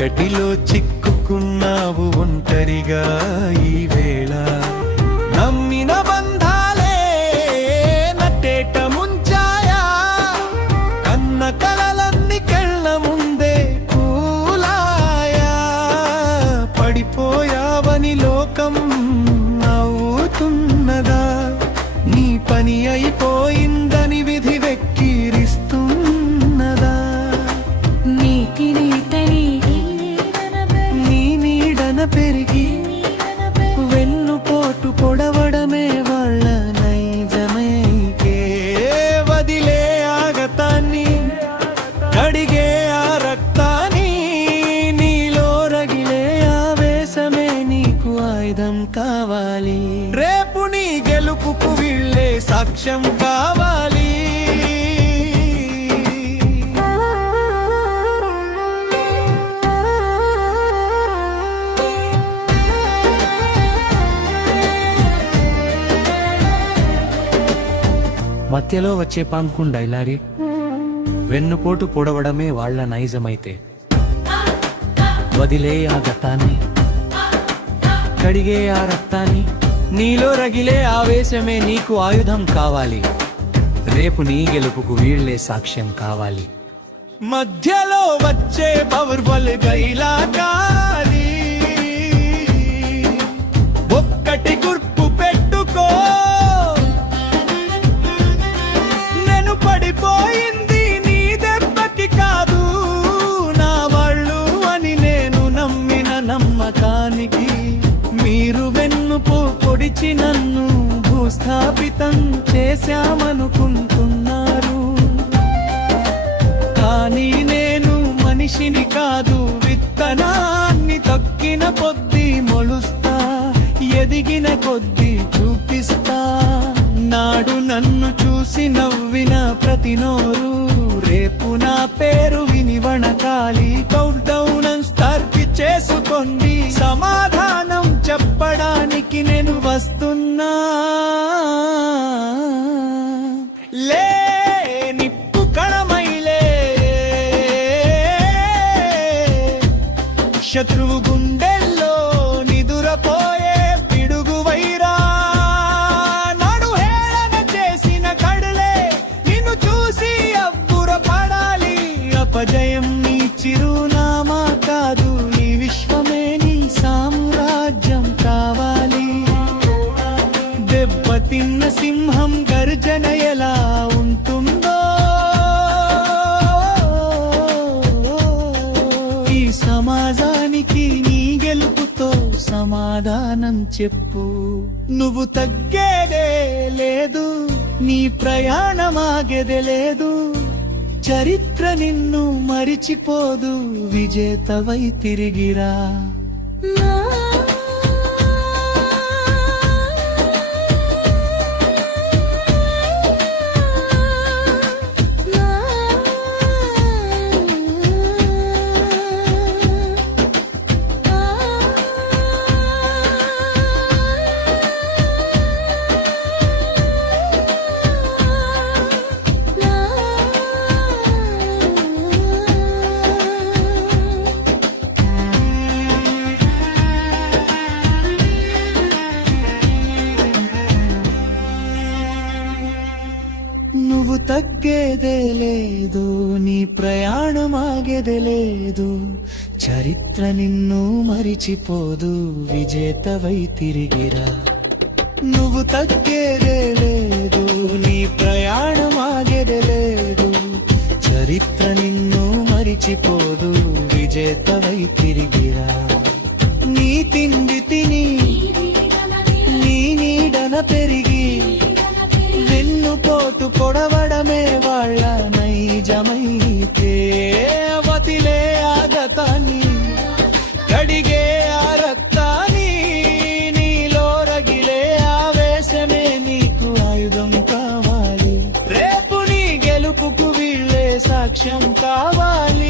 చీకటిలో చిక్కుకున్నావు ఒంటరిగా ఈ వేళ నమ్మిన బంధాలే నట్టేట ముంచాయా కన్న కలలన్నీ కళ్ళ ముందే కూలాయా పడిపోయావని లోకం నవ్వుతున్నదా నీ పని అయిపోయిందని విధి వెక్కిరిస్తున్నదా నీ నీడన పెరిగి వెన్నుపోటు పొడవడమే వాళ్ళ నైజమైకే వదిలే ఆగతాన్ని కడిగే ఆ రక్తాన్ని నీలో రగిలే ఆవేశమే నీకు ఆయుధం కావాలి రేపు నీ గెలుపుకు వీళ్ళే సాక్ష్యం కావాలి మధ్యలో వచ్చే పాంకుం డైలారీ వెన్నుపోటు పొడవడమే వాళ్ళ నైజమైతే వదిలే ఆ గతాన్ని కడిగే ఆ రక్తాన్ని నీలో రగిలే ఆవేశమే నీకు ఆయుధం కావాలి రేపు నీ గెలుపుకు వీళ్ళే సాక్ష్యం కావాలి మధ్యలో వచ్చే పవర్ఫుల్ గైలా కాలి ఒక్కటి గుర్తు పెట్టుకో నేను పడిపోయింది నీ దెబ్బకి కాదు నా వాళ్ళు అని నేను నమ్మిన నమ్మకానికి మీరు వెన్నుపో పొడిచి నన్ను భూస్థాపితం చేశామనుకుంటున్నారు కానీ నేను మనిషిని కాదు విత్తనాన్ని తక్కిన కొద్దీ మొలుస్తా ఎదిగిన కొద్దీ చూపిస్తా నాడు నన్ను చూసి నవ్విన ప్రతి నోరు రేపు నా పేరు విని వణకాలి కౌంట్ డౌన్ స్టార్ట్ చేసుకోండి సమాధానం చెప్పడానికి నేను వస్తున్నా లే నిప్పు కణమైలే శత్రువు గుండెల్లో నిదురపోయే పిడుగు వైరా నాడు హేళన చేసిన కడలే నిన్ను చూసి అబ్బుర పడాలి అపజయం నీ చిరునామా కాదు ఈ విశ్వమే నీ సామ్రాజ్యం కావాలి దెబ్బతిన్న సింహం గర్జన ఎలా ఉంటుందో ఈ సమాజానికి నీ గెలుపుతో సమాధానం చెప్పు నువ్వు తగ్గేదే లేదు నీ ప్రయాణం ఆగేదే లేదు చరిత్ర నిన్ను మరిచిపోదు విజేతవై తిరిగిరా నువ్వు తగ్గేదే లేదు నీ ప్రయాణం ఆగేదే లేదు చరిత్ర నిన్ను మరిచిపోదు విజేతవై తిరిగిరా నువ్వు తగ్గేదే లేదు నీ ప్రయాణం ఆగేదే లేదు చరిత్ర నిన్ను మరిచిపోదు విజేతవై తిరిగిరా నీ తిండి తిని నీ నీడన పెరిగి వెన్నుపోటు పొడవడమే వాళ్ళ నైజమైతే వదిలే ఆగతాన్ని కడిగే ఆ రక్తాన్ని నీలో రగిలే ఆవేశమే నీకు ఆయుధం కావాలి రేపు నీ గెలుపుకు వీళ్ళే సాక్ష్యం కావాలి